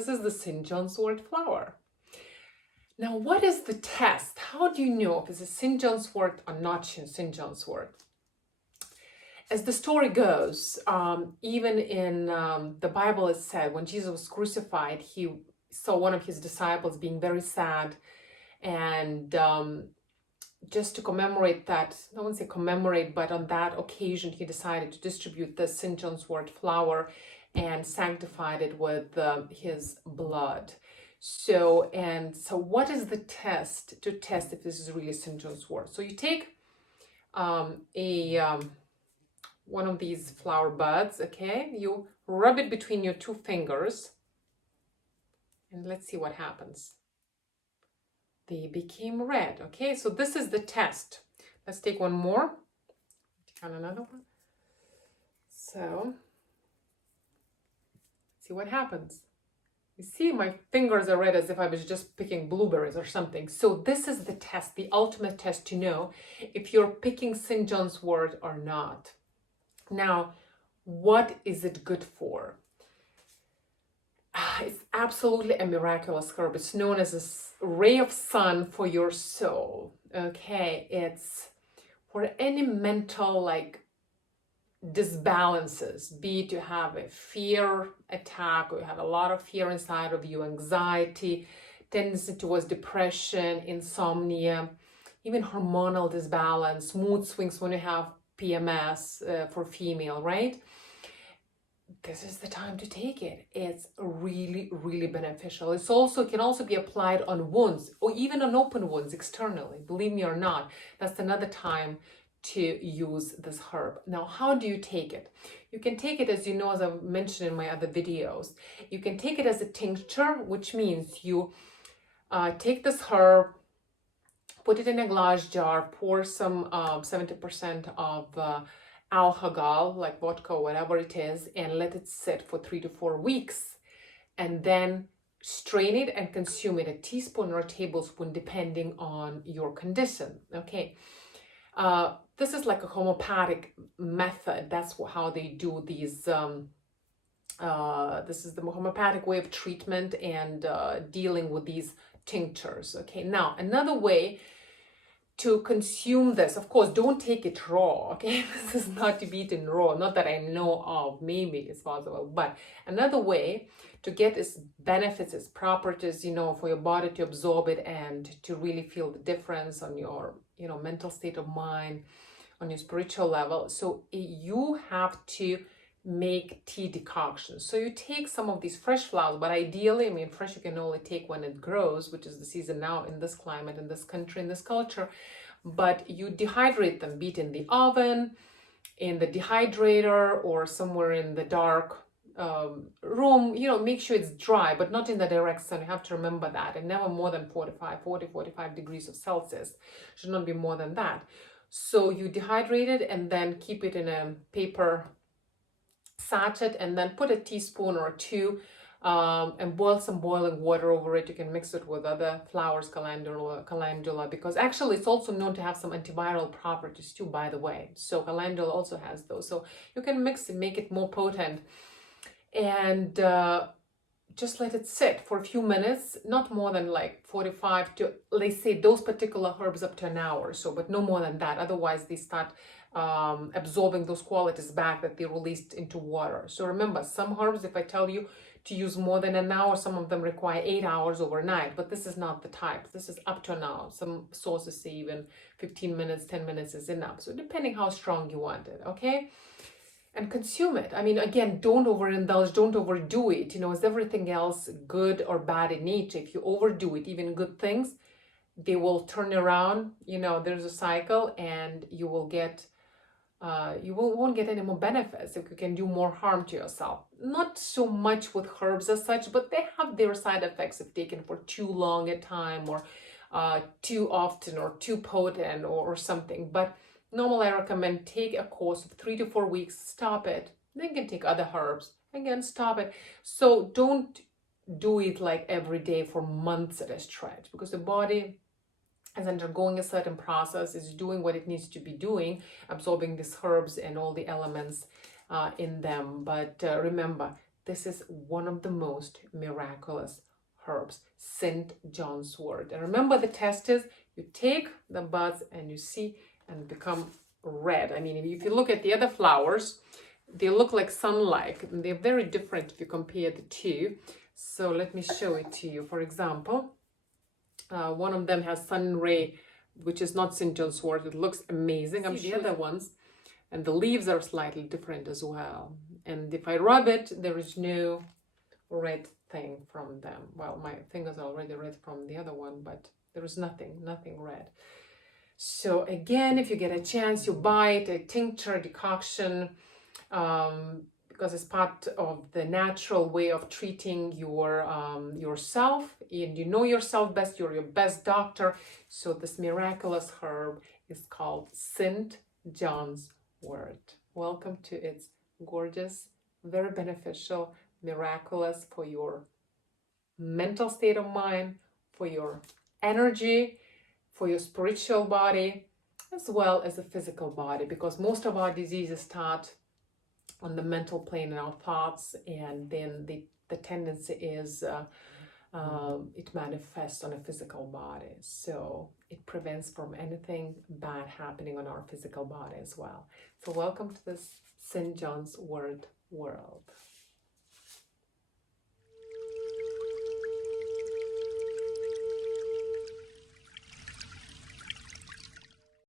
this is the sWort flower. Now, what is the test? How do you know if it's a sWort or not sWort? As the story goes, even in the Bible, it said when Jesus was crucified, he saw one of his disciples being very sad, and just to commemorate that, I won't say commemorate, but on that occasion, he decided to distribute the sWort flower and sanctified it with his blood. So what is the test to test if this is really sWort? So you take one of these flower buds, okay? You rub it between your two fingers, and let's see what happens. They became red, okay? So this is the test. Let's take one more. Take on another one. So, see what happens. You see, my fingers are red as if I was just picking blueberries or something. So this is the test, the ultimate test to know if you're picking sWort or not. Now, what is it good for? It's absolutely a miraculous herb. It's known as a ray of sun for your soul. Okay, it's for any mental disbalances, be it you have a fear attack or you have a lot of fear inside of you, anxiety, tendency towards depression, insomnia, even hormonal disbalance, mood swings when you have PMS for female, right? This is the time to take it. It's really, really beneficial. It can also be applied on wounds or even on open wounds externally. Believe me or not, that's another time to use this herb. Now, how do you take it? You can take it, as you know, as I've mentioned in my other videos. You can take it as a tincture, which means you take this herb, put it in a glass jar, pour some 70% of alcohol, like vodka or whatever it is, and let it sit for 3 to 4 weeks. And then strain it and consume it, a teaspoon or a tablespoon, depending on your condition. Okay. This is like a homeopathic method. That's how they do these. This is the homeopathic way of treatment and dealing with these tinctures. Okay. Now, another way to consume this, of course, don't take it raw, okay? This is not to be eaten raw, not that I know of, maybe it's possible, but another way to get its benefits, its properties, for your body to absorb it and to really feel the difference on your, mental state of mind, on your spiritual level. So you have to make tea decoctions. So you take some of these fresh flowers, but ideally, fresh you can only take when it grows, which is the season now in this climate, in this country, in this culture. But you dehydrate them, be it in the oven, in the dehydrator, or somewhere in the dark room. Make sure it's dry, but not in the direct sun. You have to remember that. And never more than 45 degrees of Celsius. Should not be more than that. So you dehydrate it and then keep it in a paper sachet, and then put a teaspoon or two and boil some boiling water over it. You can mix it with other flowers, calendula, because actually it's also known to have some antiviral properties too, by the way. So calendula also has those. So you can mix it, make it more potent, and just let it sit for a few minutes, not more than 45 to, let's say, those particular herbs up to an hour or so, but no more than that. Otherwise, they start absorbing those qualities back that they released into water. So remember, some herbs, if I tell you to use more than an hour, some of them require 8 hours overnight, but this is not the type. This is up to an hour. Some sources say even 15 minutes, 10 minutes is enough. So depending how strong you want it, okay? And consume it. Again, don't overindulge, don't overdo it. Is everything else good or bad in nature? If you overdo it, even good things, they will turn around. There's a cycle, and you will get, won't get any more benefits if you can do more harm to yourself. Not so much with herbs as such, but they have their side effects if taken for too long a time, or too often, or too potent, or something. But normally, I recommend take a course of 3 to 4 weeks, stop it, then you can take other herbs, again, stop it. So don't do it every day for months at a stretch, because the body is undergoing a certain process, is doing what it needs to be doing, absorbing these herbs and all the elements in them. But remember, this is one of the most miraculous herbs, St. John's wort. And remember, the test is you take the buds and you see and become red. I mean, if you look at the other flowers, they look like sunlight. They're very different if you compare the two. So let me show it to you. For example, one of them has sun ray, which is not St. John's wort. It looks amazing. I'm sure the other ones, and the leaves are slightly different as well. And if I rub it, there is no red thing from them. Well, my fingers are already red from the other one, but there is nothing red. So again, if you get a chance, you buy it, a tincture decoction, because it's part of the natural way of treating yourself, and you know yourself best. You're your best doctor. So this miraculous herb is called St. John's wort. Welcome to its gorgeous, very beneficial, miraculous for your mental state of mind, for your energy, for your spiritual body, as well as the physical body, because most of our diseases start on the mental plane in our thoughts, and then the tendency is it manifests on a physical body. So it prevents from anything bad happening on our physical body as well. So welcome to this St. John's wort world.